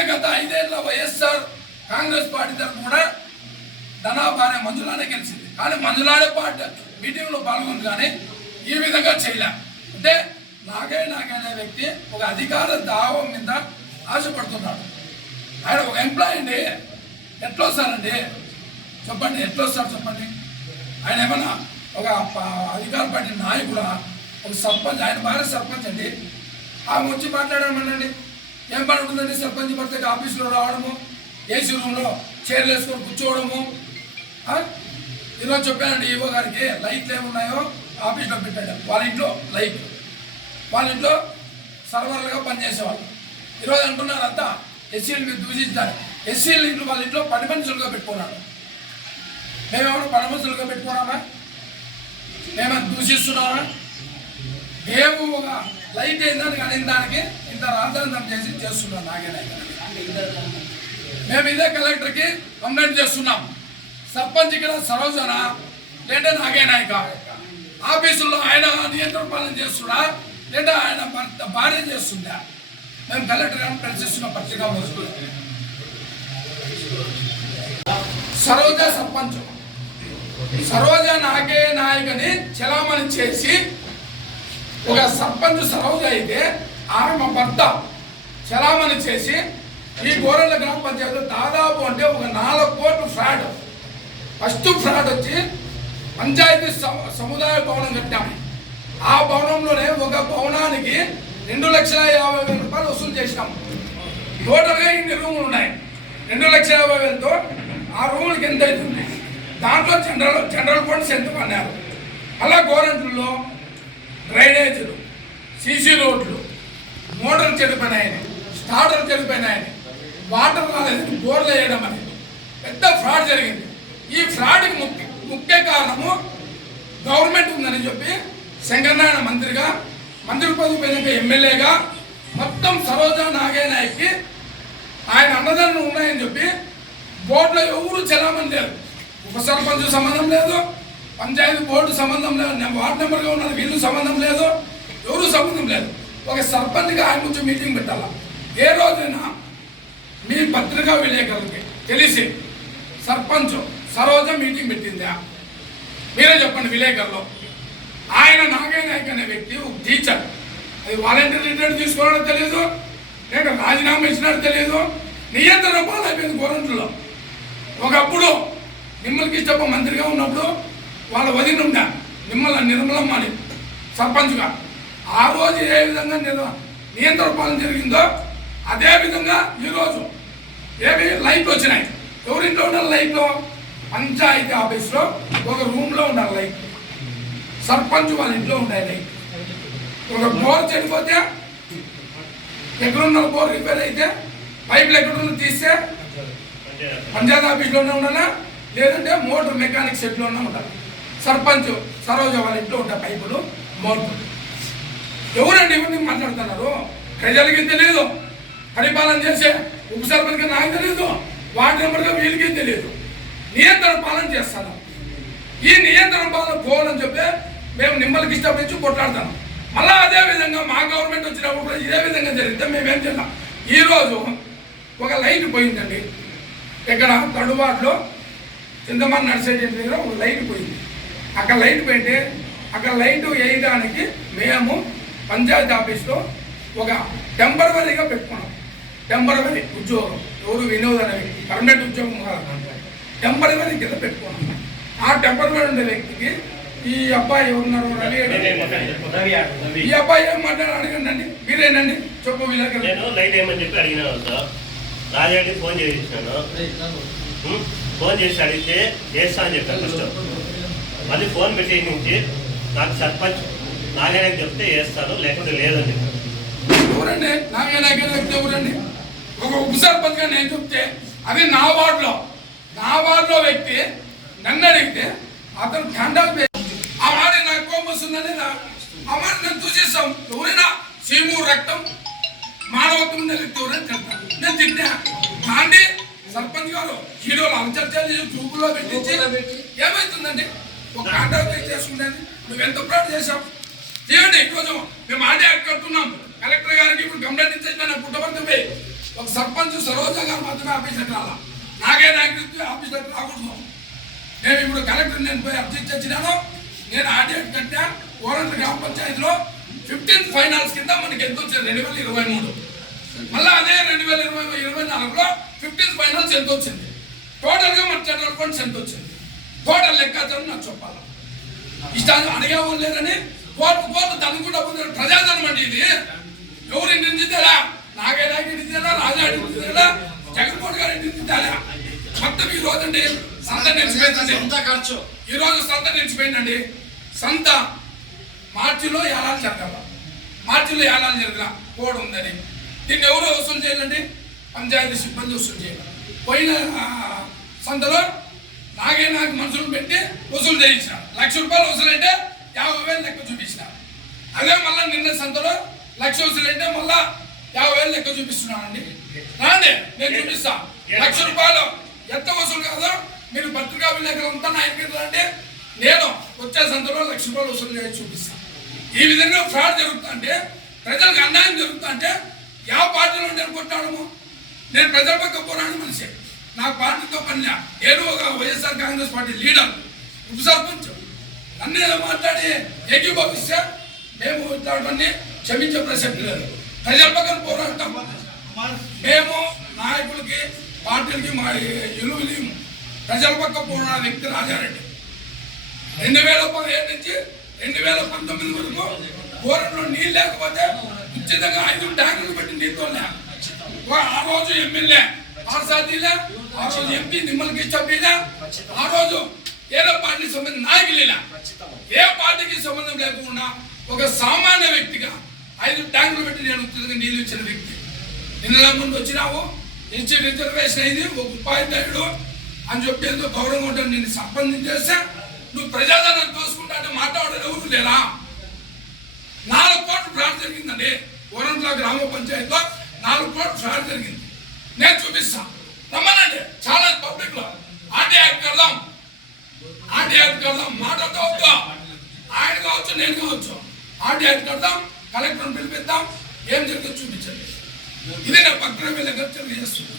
ఇదే గత 5 ఏళ్ళ వైఎస్ఆర్ కాంగ్రెస్ పార్టీ తరఫున కూడా ధనాభార్య మంజులానే గెలిచింది. కానీ మంజులాడే పార్టీ మీటింగ్లో పాల్గొంది, కానీ ఈ విధంగా చేయలే. అంటే నాగయ్య వ్యక్తి ఒక అధికార దావం మీద ఆశపడుతున్నాడు. ఆయన ఒక ఎంప్లాయీ అండి, ఎట్లా వస్తారండి చెప్పండి, ఎట్లా వస్తారు చెప్పండి? ఆయన ఏమన్నా ఒక అధికార పార్టీ నాయకుడా, ఒక సర్పంచ్, ఆయన భార్య సర్పంచ్ అండి. ఆమె వచ్చి మాట్లాడమనండి, ఏం పని ఉంటుందండి? సర్పంచ్ భర్తకి ఆఫీసులో రావడము, ఏసీ రూమ్లో చైర్లు వేసుకొని కూర్చోవడము. ఈరోజు చెప్పానండి ఈవో గారికి, లైట్లు ఏమున్నాయో ఆఫీస్లో పెట్టాడు. వాళ్ళ ఇంట్లో లైట్, వాళ్ళ ఇంట్లో సర్వర్లుగా పనిచేసేవాళ్ళు. ఈరోజు అంటున్నారు అంతా ఎస్సీలు మీరు దూషించారు. ఎస్సీలు ఇంట్లో వాళ్ళ ఇంట్లో పని మనుషులుగా పెట్టుకున్నాడు. మేమేమన్నా పని మనుషులుగా పెట్టుకున్నామా? మేమేమైనా దూషిస్తున్నామా? మేము ఒక లైట్ అయిందని కానీ దానికి ఇంత రాజధాని చేసి చేస్తున్నాం. మేము ఇదే కలెక్టర్కి కంప్లైంట్ చేస్తున్నాం. సర్పంచ్ ఇక్కడ సరోజన లేదా నాగేనాయక ఆఫీసుల్లో ఆయన నియంత్రణ పాలన చేస్తున్నా లేదా ఆయన భార్య చేస్తుందా? మేము కలెక్టర్ గారిని ప్రశ్నిస్తున్నాం. పత్రికా సరోజ సర్పంచ్ సరోజ నాగేనాయకని చలామణి చేసి ఒక సర్పంచ్ సరోజ అయితే ఆమె భర్త చలామణి చేసి ఈ గోరెళ్ళ గ్రామ పంచాయతీలో దాదాపు అంటే ఒక 4 కోట్ల ఫ్రాడ్. ఫస్ట్ ఫ్రాడ్ వచ్చి పంచాయతీ సముదాయ భవనం కట్టాము. ఆ భవనంలోనే ఒక భవనానికి 2,50,000 రూపాయలు వసూలు చేసినాము. టోటల్గా ఇన్ని రూములు ఉన్నాయి. 2,50,000తో ఆ రూములకి ఎంత అవుతుంది? దాంట్లో జనరల్ ఫండ్స్ ఎంత పన్నారు? అలా గవర్నమెంట్లో డ్రైనేజీలు, సీసీ రోడ్లు, మోటార్లు చెడిపోయినాయని, స్టార్టర్లు చెడిపోయినాయని, వాటర్ రాలేదని బోర్లు వేయడం అనేది పెద్ద ఫ్రాడ్ జరిగింది. ఈ ఫ్రాడ్కి ముఖ్య కారణము గవర్నమెంట్ ఉందని చెప్పి శంకరనారాయణ మంత్రిగా, మంత్రి పదవి పోయినాక ఎమ్మెల్యేగా మొత్తం సరోజా నాగేనాయక్కి ఆయన అన్నదానం ఉన్నాయని చెప్పి బోర్డులో ఎవరు చలామణి లేదు. ఉప సర్పంచ్ సంబంధం లేదు, పంచాయతీ బోర్డు సంబంధం లేదు, వార్డు నెంబర్గా ఉన్న వీళ్ళు సంబంధం లేదు, ఎవరు సంబంధం లేదు. ఒక సర్పంచ్గా ఆయన నుంచి మీటింగ్ పెట్టాలా? ఏ రోజైనా మీ పత్రికా విలేకరులకి తెలిసి సర్పంచ్ సరోజ మీటింగ్ పెట్టిందా? మీరే చెప్పండి విలేకరులు. ఆయన నాగేనాయక్ అనే వ్యక్తి ఒక టీచర్, అది వాలంటీర్ రిటైర్డ్ తీసుకోవడం తెలియదు, లేక రాజీనామా ఇచ్చినట్టు తెలియదు. నియంత్రణ పాలైపోయింది గవర్నమెంట్లో. ఒకప్పుడు నిమ్మలకి ఇష్టప మంత్రిగా ఉన్నప్పుడు వాళ్ళ వదిన ఉందా నిర్మలమ్మ అని సర్పంచ్గా. ఆ రోజు ఏ విధంగా నియంత్రణ పాలన జరిగిందో అదే విధంగా ఈరోజు ఏమి లైట్లు వచ్చినాయి. ఎవరింట్లో ఉండాలి లైట్లు? పంచాయతీ ఆఫీస్లో ఒక రూమ్లో ఉండాలి లైట్. సర్పంచ్ వాళ్ళ ఇంట్లో ఉండాలి లైట్. ఒక బోర్ చెడిపోతే ఎక్కడున్న బోర్ రిపేర్ అయితే పైపులు ఎక్కడున్న తీస్తే పంచాయతీ ఆఫీస్లోనే ఉండాలా, లేదంటే మోటార్ మెకానిక్ సెట్లోనే ఉండాలి. సర్పంచ్ సరోజ వాళ్ళ ఇంట్లో ఉంటాయి పైపులు, మోటార్. ఎవరండి ఇవన్నీ మాట్లాడుతున్నారు? ప్రజలకి తెలియదు, పరిపాలన చేసే ఉప సర్పంచ్గా నాకు తెలియదు, వార్డు నెంబర్గా వీళ్ళకి తెలియదు. నియంత్రణ పాలన చేస్తాను. ఈ నియంత్రణ పాలన పోవాలని చెప్పి మేము నిమ్మలకి ఇష్టపడి కొట్లాడతాను. మళ్ళీ అదే విధంగా మా గవర్నమెంట్ వచ్చినప్పుడు కూడా ఇదే విధంగా జరిగితే మేమేం చేద్దాం? ఈరోజు ఒక లైట్ పోయిందండి. ఇక్కడ తడుబాటులో చింతమని నర్సరీ దగ్గర ఒక లైట్ పోయింది. అక్కడ లైట్ పోయింటే అక్కడ లైట్ వేయడానికి మేము పంచాయతీ ఆఫీస్లో ఒక టెంపరవరీగా పెట్టుకున్నాం. టెంపరవరీ ఉద్యోగం, ఎవరు వినోద్ అనే వ్యక్తి, పర్మనెంట్ ఉద్యోగం కాదు, టెంపరవరీ కింద పెట్టుకున్నాం. ఆ టెంపరవరీ ఉండే వ్యక్తికి ఈ అబ్బాయి ఎవరున్నారు రవి, ఈ అబ్బాయి ఏం మాట్లాడారు అడగండి, మీరేనండి చెప్పు. నేను లైట్ ఏమని చెప్పి అడిగినా రాజాకి ఫోన్ చేసినాను. ఫోన్ చేసి అడిగితే చేస్తా అని చెప్పాను ఫస్ట్. మళ్ళీ ఫోన్ పెట్టి నుంచి నాకు సర్పంచ్ నాగేనాయక్ చెప్తే వేస్తాను, లేకుంటే లేదని చెప్పాను. ఎవరండి నాగేనాయక్ చెప్తే ఎవరండి? ఒక ఉప సర్పంచ్గా నేను చెప్తే అది నా వార్డులో వ్యక్తి నన్ను అడిగితే అతను క్యాండల్ ఆ మాట నాకు కోపం వస్తుందని ఆ మాట నేను చూసేస్తాం. ఎవరైనా సీము రక్తం మానవత్వం ఎవరైనా చెప్తాను. నేను తిట్టా కాండి సర్పంచ్ గారు హీరోలు అంచర్చాలు గ్రూపులో పెట్టించి ఏమవుతుందండి? ఒక కాంట్రాక్ట్ చేసుకుంటాను. నువ్వు ఎంత ప్లాట్ చేసావు చేయండి. ఈరోజు మేము ఆడే కడుతున్నాం. కలెక్టర్ గారికి ఇప్పుడు కంప్లైంట్ ఇచ్చేసి పుట్టబడుతుంది. ఒక సర్పంచ్ సరోజ గారు మాత్రమే ఆఫీసర్కి రాలా, నాగే నాయకుడికి ఆఫీసర్కి రాకూడదు. మేము ఇప్పుడు కలెక్టర్ నేను పోయి అర్జీ తెచ్చినాను. నేను ఆడిట్ కట్టా. కోరంట గ్రామ పంచాయతీలో 15th ఫైనాన్స్ కింద మనకి ఎంత వచ్చింది 2023. మళ్ళీ అదే 2024లో 15th ఫైనాన్స్ ఎంత వచ్చింది, టోటల్గా మన జనరల్ ఫండ్స్ ఎంత వచ్చింది, టోటల్ లెక్కాచారం నాకు చెప్పాలి. ఇష్టాన్ని అడిగేవాళ్ళు లేరని కోర్టు తనుకుంటా పోతే ప్రజాధనం అండి ఇది. ఎవరు ఇంటిని తేలా, నాగేనాయుడు ఇంటిని తేలా, రాజాడి ఇంటిని తేలా, జగన్మోహన్ గారి ఇంటిని తేలా. మొత్తం ఈ రోజు అండి సంత నిలిచిపోయిందండి. ఈ రోజు సంత నిలిచిపోయిందండి. సంత మార్చిలో ఏడాది జరగాల, మార్చిలో ఏడాది జరగల కోడ్ ఉందని. దీన్ని ఎవరు వసూలు చేయాలండి? పంచాయతీ సిబ్బంది వసూలు చేయాలి. పోయిన సంతలో నాగేనాయకు మనుషులు పెట్టి వసూలు చేయించిన 1,00,000 రూపాయలు వసూలు అంటే 50,000 లెక్క చూపించిన. అదే మళ్ళీ నిన్న సంతలో 1,00,000 వసూలు అంటే మళ్ళా 50,000 లెక్క చూపిస్తున్నానండి. రాండి నేను చూపిస్తా. 1,00,000 రూపాయలు ఎంత వసూలు కాదో మీరు పత్రికా విలేకరులు అంతా నా ఇంటికి రండి. నేను వచ్చే సంతలో 1,00,000 రూపాయలు వసూలు చేసి చూపిస్తాను. ఈ విధంగా ఫ్రాడ్ జరుగుతుంటే, ప్రజలకు అన్యాయం జరుగుతుంటే ಯಾವ పార్టీలో నేను కొట్టాడము? నేను ప్రజల పక్క పోరాడు మనిషి, నాకు పార్టీతో పనిలే. నేను ఒక వైఎస్ఆర్ కాంగ్రెస్ పార్టీ లీడర్, ఉప సర్పంచ్. అన్నీ మాట్లాడి ఏకీభవిస్తే మేము ఇట్లాంటివన్నీ క్షమించే ప్రసక్తి లేదు. ప్రజల పక్కన పోరాడతాం. మేము నాయకులకి పార్టీలకి మా విలువలేము. ప్రజల పక్క పోరాడే వ్యక్తి రాజారెడ్డి. 2017 నుంచి 2019 వరకు బోరంలో నీళ్ళు లేకపోతే ఉచితంగా 5 ట్యాంకులు పెట్టి నీళ్ళు ఆ రోజు ఎమ్మెల్యే ఆర్సాదీలే, ఆ రోజు ఎంపీ నిమ్మలకి ఇష్టపీలే, ఆ రోజు ఏదో పార్టీకి సంబంధించిన నాయకులేలా, ఏ పార్టీకి సంబంధం లేకుండా ఒక సామాన్య వ్యక్తిగా 5 ట్యాంకులు పెట్టి నేను ఉచితంగా నీళ్ళు ఇచ్చిన వ్యక్తి. నిన్న ముందు వచ్చినావు, ఇచ్చి రిజర్వేషన్ అయింది, ఒక ఉపాధ్యాయుడు అని చెప్పి ఎంతో గౌరవంగా ఉంటాను. నేను సంబంధం చేస్తే నువ్వు ప్రజాధనం తోసుకుంటా అంటే మాట్లాడడం ఎవరు లేరా? 4 కోట్లు ఫ్రాడ్ జరిగిందండి. కోరంట్ల గ్రామ పంచాయతీలో 4 కోట్లు ఫ్రాడ్ జరిగింది. నేను చూపిస్తా, రమ్మనండి. చాలా పబ్లిక్ లో ఆర్టీ యాక్ట్ కడదాం, ఆర్టీ యాక్ట్ కడదాం. మాట్లాడుతూ వద్దు, ఆయన కావచ్చు నేను కావచ్చు, ఆర్టీ యాక్ట్ కడదాం. కలెక్టర్ని పిలిపిద్దాం, ఏం జరిగిందో చూపించండి. ఇది నేను పక్కన వెళ్ళి తెలియజేస్తున్నాను.